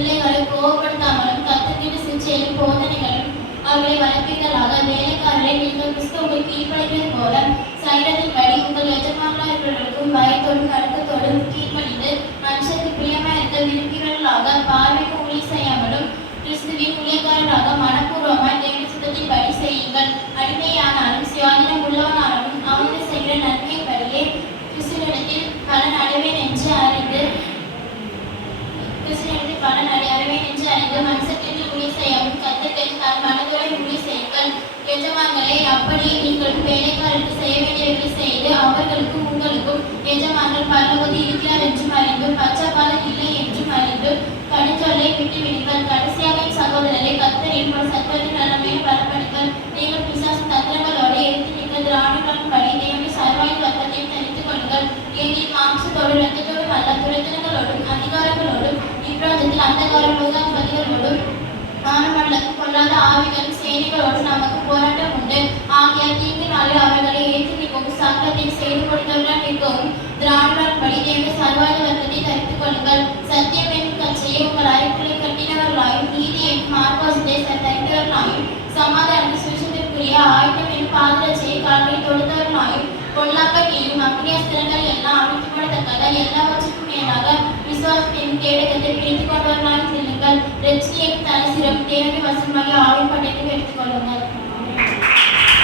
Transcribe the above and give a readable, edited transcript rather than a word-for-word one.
பிள்ளைகளை கோபப்படுத்தாமலும் கத்தரின் சிச்சையும் போதனைகளும் அவர்களை வளர்ப்பீர்களாக. வேலைக்காரரை நீங்கள் கிறிஸ்துவுக்கு கீழ்ப்படிவது போல சரீரத்தின்படி உங்கள் எஜமானராக இருக்கிறவர்களுக்கும் பயத்தோடும் நடுக்கத்தோடும் கீழ்ப்படிந்து மனுஷருக்கு பிரியமாயிருக்க விரும்புகிறவர்களாக. பார்வைக்கு ஊழியம் செய்யாமலும் கிறிஸ்துவின் ஊழியக்காரராக மனப்பூர்வமாய் தேவ சித்தத்தின்படி செய்யுங்கள். அடிமையானாலும் சுயாதீனம் உள்ளவனாலும் அவனுக்கு செய்கிற நன்மையின்படியே கிறிஸ்துவிடத்தில் பலன் அடைவேன் என்று அறிந்து மனுஷருக்கு ஊழியம் செய்யவும் கர்த்தருக்கு தன் மனதுரை ஊழியம் செய்யுங்கள். எஜமான்களை அப்படியே நீங்களும் வேலைக்காரருக்கு செய்ய வேண்டியவர்களை செய்து அவர்களுக்கும் உங்களுக்கும் எஜமான்கள் பரலோகத்தில் இருக்கிறார் என்றும் அறிந்தும் பச்சைப்பாதம் இல்லை என்றும் அறிந்தும் கடுஞ்சொல்லை விட்டுவிடுங்கள். கடைசியாக சகோதரரை கர்த்தரின் ஒரு சத்தத்தின் நன்மையை பலப்படுங்கள். நீங்கள் பிசாசு தந்திரங்களோடு எடுத்து நீங்கள் திராணிகளின்படி தேவனுடைய சர்வாயுத வர்க்கத்தையும் தரித்துக் கொள்ளுங்கள். எங்கள் மாம்சத்தோடு இரத்தத்தோடும் அல்ல துரைத்தனங்களோடும் அதிகாரங்களோடும் இப்பிராஜத்தில் அந்தகார பதிகளோடும் மானமண்டலத்தில் கொள்ளாத ஆவிகளும் சேனைகளோடும் நமக்கு போராட்டம் உண்டு. ஆகிய தீங்கு நாளில் அவர்களை ஏற்றி நிற்கவும் சக்கரத்தை செய்து கொடுத்தவர்களால் நிற்கவும் திராணிகளின்படி தேவனுடைய சர்வாயுத வர்க்கத்தை தரித்துக் கொள்ளுங்கள். சத்தியம் என்னும் கச்சையை உங்கள் அறைக்குள்ளே கட்டினவர்களாயும் நீதி என்னும் மார்க்கவசத்தை தரித்தவர்களாயும் சமாதானத்தை சுவிசேஷத்திற்குரிய ஆயுதம் என்னும் பாதரட்சையை கால்களை தொடுத்தவர்களாயும் பொல்லாங்கனையும் அக்னியஸ்திரங்கள் எல்லாம் அவிழ்த்து போடத்தக்கதாக எல்லாவற்றுக்கும் மேலாக விசுவாசத்தையும் கேடகத்தை பிடித்துக் கொண்டவர்களாக செல்லுங்கள். ரட்சியையும் தலசிரம் தேவனுடைய வசனமாக ஆவின் பட்டயத்தை எடுத்துக் கொள்ளுங்கள்.